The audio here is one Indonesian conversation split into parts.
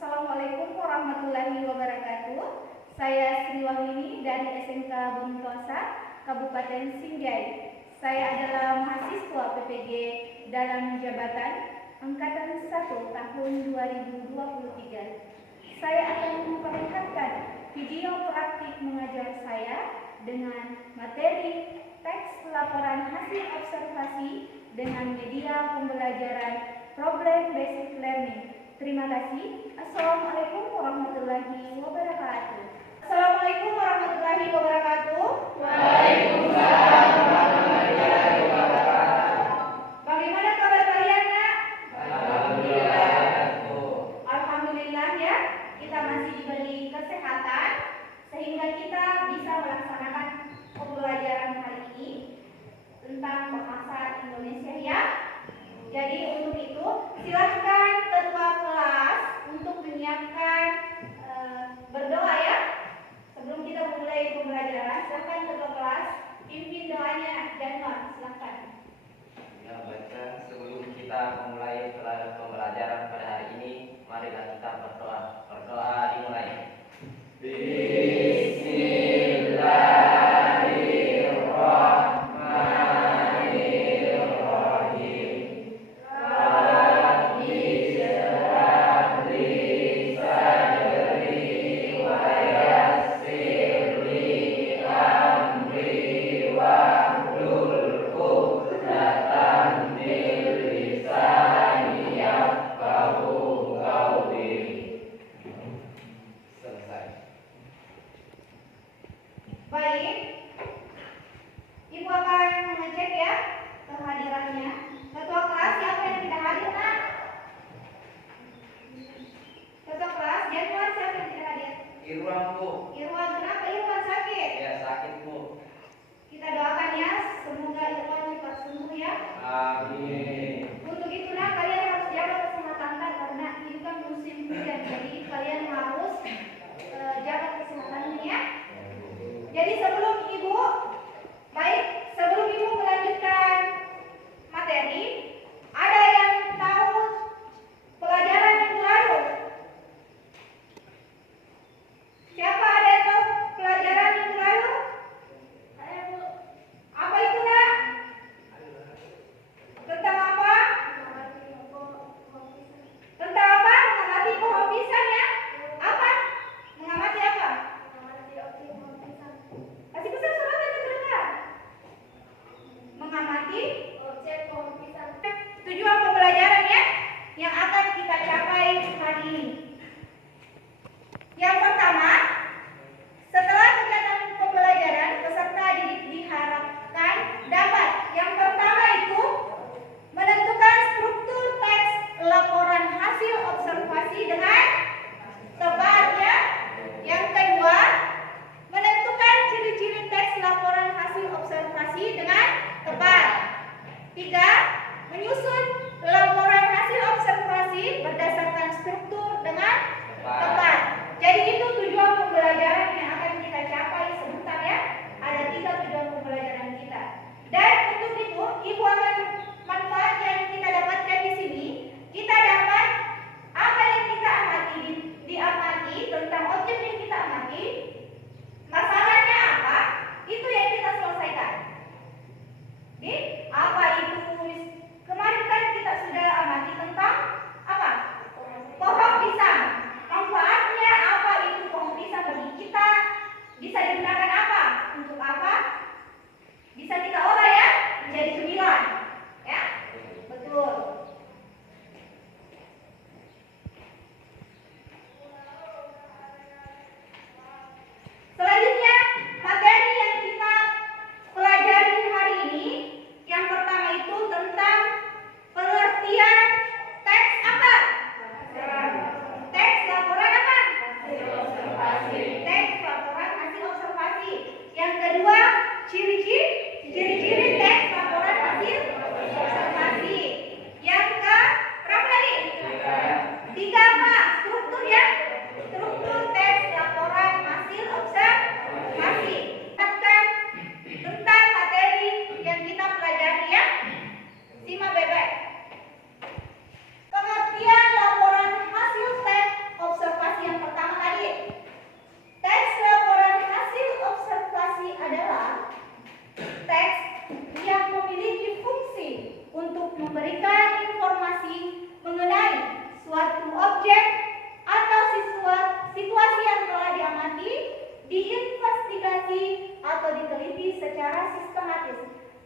Assalamualaikum warahmatullahi wabarakatuh. Saya Sri Wahyuni dari SMK Bumitosa, Kabupaten Sinjai. Saya adalah mahasiswa PPG dalam jabatan Angkatan 1 tahun 2023. Saya akan memperlihatkan video praktik mengajar saya dengan materi teks laporan hasil observasi dengan media pembelajaran Problem Based Learning. Terima kasih. Assalamualaikum warahmatullahi wabarakatuh. Assalamualaikum warahmatullahi wabarakatuh. Waalaikumsalam warahmatullahi wabarakatuh. Bagaimana kabar kalian, Nak? Alhamdulillah, Bu. Alhamdulillah ya, kita masih diberi kesehatan sehingga kita bisa melaksanakan pembelajaran hari ini tentang bahasa Indonesia ya. Jadi untuk itu silahkan ketua kelas untuk menyiapkan berdoa ya. Sebelum kita mulai pembelajaran, silahkan ketua kelas pimpin doanya. Januar, silahkan. Ya, baiklah, sebelum kita memulai pembelajaran pada hari ini, marilah kita berdoa. Berdoa dimulai. Baik, Ibu akan mengecek ya kehadirannya. Ketua kelas siapa yang tidak hadir, Nak? Ketua kelas Januar siapa yang tidak hadir? Irwan, Bu. Irwan, kenapa Irwan sakit? Ya, sakit, Bu. Kita doakan ya, semoga Irwan cepat sembuh ya. Amin. Untuk itu Nak, kalian harus jaga kesehatan Nak, karena ini kan musim hujan, jadi kalian harus jaga kesehatannya ya. Jadi sebelum Ibu melanjutkan materi, ada yang tahu pelajaran minggu lalu? Siapa ada yang tahu pelajaran minggu lalu? Apa itu, Nak? Tentang apa?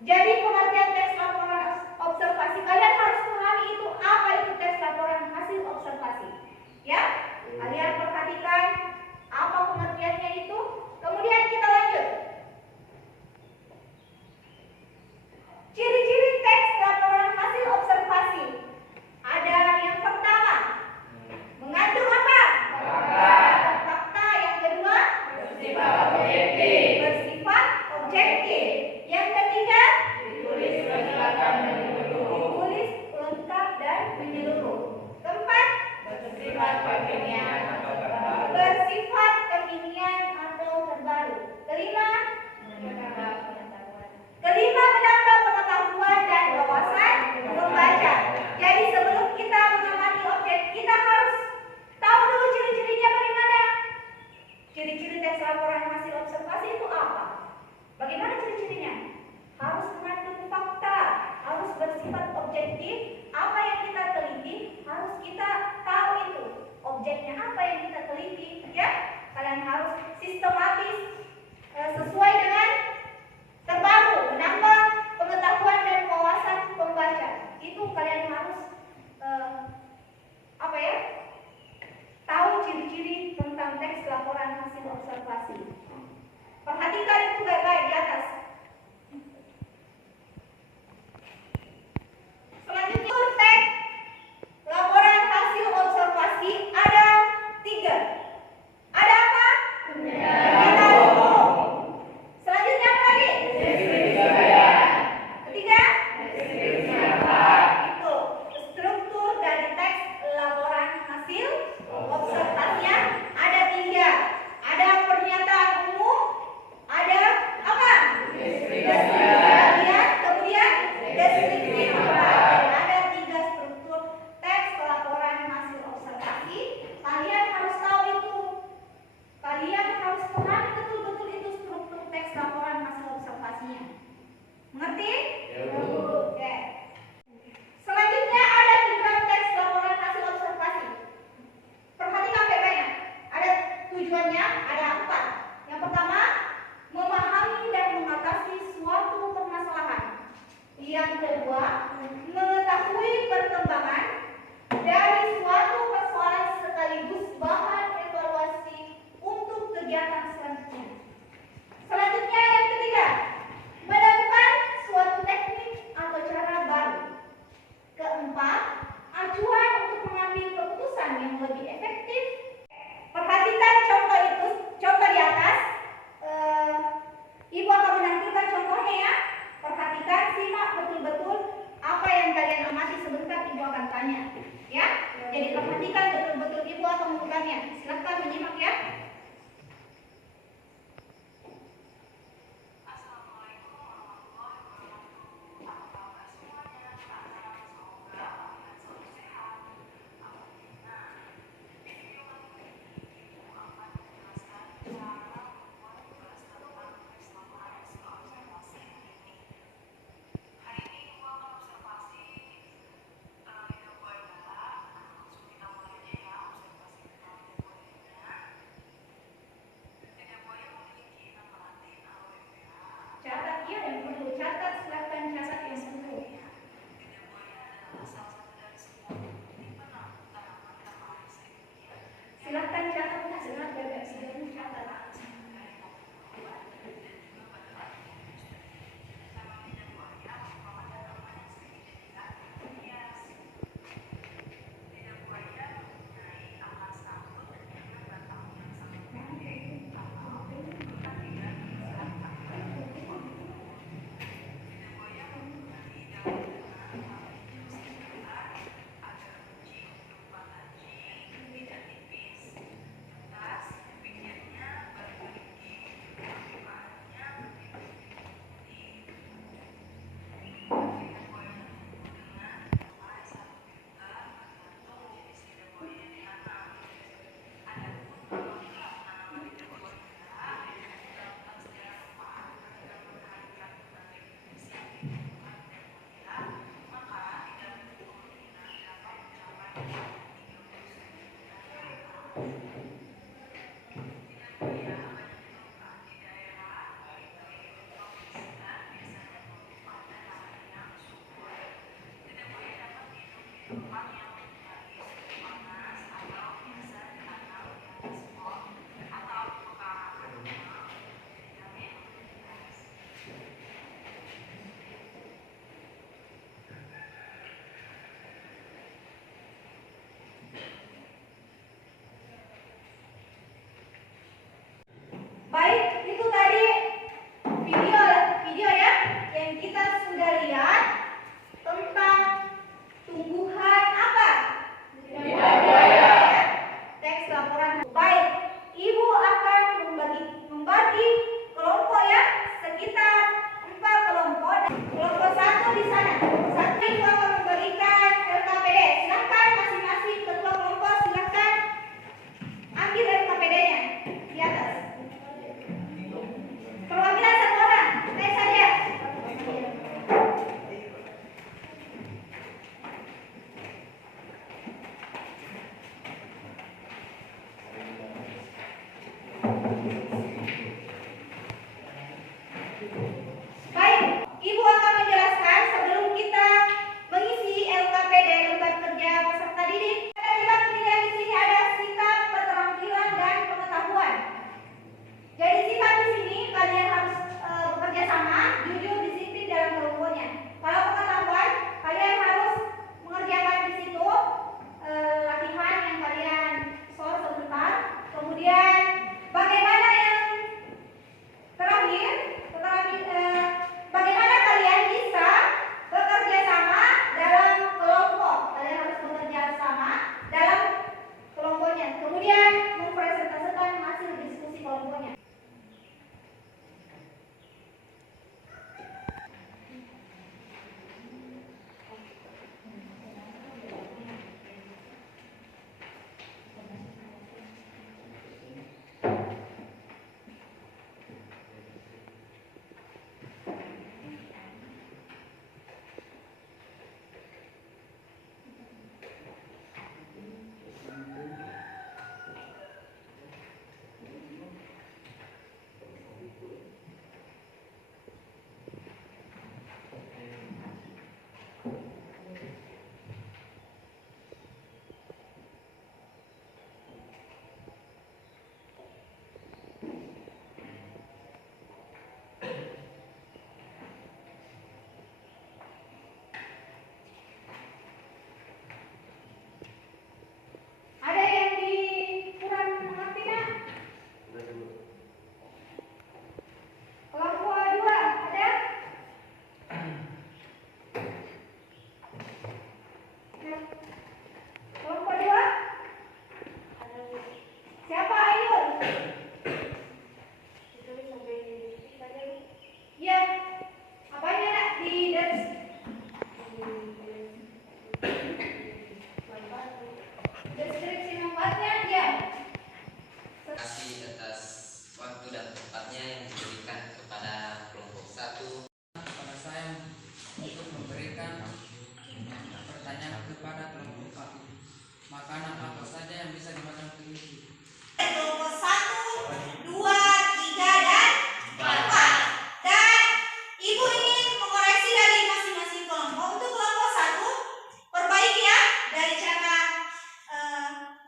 Jadi pengertian teks laporan observasi, kalian harus pahami itu apa itu teks laporan hasil observasi. Ya, kalian perhatikan apa pengertiannya itu. Kemudian kita lanjut. Ciri-ciri teks laporan hasil observasi. Ada yang pertama, mengandung apa? Fakta. Yang kedua, Bersifat objektif. bersifat objektif. Yang ketiga, Ditulis lengkap dan menyeluruh. ditulis lengkap dan menyeluruh. Keempat, Bersifat kekinian atau terbaru. bersifat kekinian atau terbaru. Kelima, menambah pengetahuan dan wawasan membaca. Jadi sebelum kita mengamati objek, kita harus tahu dulu ciri-cirinya bagaimana. Ciri-ciri teks laporan hasil observasi itu apa? Bagaimana ciri-cirinya? Harus mengandung fakta, harus bersifat objektif. Apa yang kita teliti harus kita tahu itu. Objeknya apa yang kita teliti, ya? Kalian harus sistematis, sesuai dengan terbaru, menambah pengetahuan dan wawasan pembaca. Itu kalian harus tahu ciri-ciri tentang teks laporan hasil observasi. Perhatikan itu baik-baik di atas. Selanjutnya teks laporan hasil observasi ada 3. Ada apa? Data umum. Selanjutnya apa lagi? Ketiga? Itu struktur dari teks laporan hasil observasinya ada 3. Ada pernyataan umum, ada apa? Kemudian deskripsi. Ada 3 struktur teks laporan hasil observasi. Kalian harus tahu itu. Kalian harus pahami betul-betul itu struktur teks laporan hasil observasinya. Mengerti? Oke. Selanjutnya ada 3 teks laporan hasil observasi. Perhatikan baik-baik. Ada tujuannya, ada 4. Yang pertama, memahami dan mengatasi suatu permasalahan. Yang kedua, mengetahui perkembangan dari suatu persoalan sekaligus bahan evaluasi untuk kegiatan selanjutnya. Selanjutnya yang ketiga, menemukan suatu teknik atau cara baru. Keempat, acuan untuk mengambil keputusan yang lebih efektif. Perhatikan contoh di atas. Ibu akan menampilkan contohnya ya. Perhatikan, simak betul-betul apa yang kalian amati. Sebentar Ibu akan tanya, ya. Jadi perhatikan betul-betul, Ibu akan membukannya. Silakan menyimak ya. Catat ya yang perlu. Catat, silakan catat yang perlu. Silakan catat dengan bebas dan catat.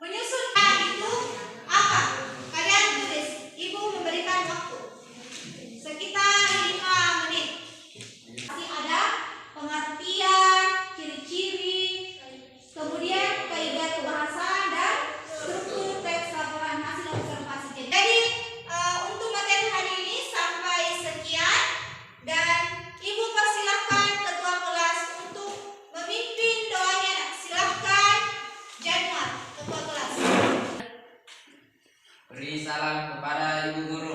Menyusun itu apa? Kalian tulis. Ibu memberikan waktu sekitar 5 menit. Masih ada pengertian, ciri-ciri, kemudian kaidah kebahasaan dan struktur teks laporan hasil observasi. Jadi untuk materi hari ini sampai sekian, dan Ibu persilahkan ketua kelas untuk memimpin doanya. Silahkan Januar, ketua kelas. Beri salam kepada ibu guru.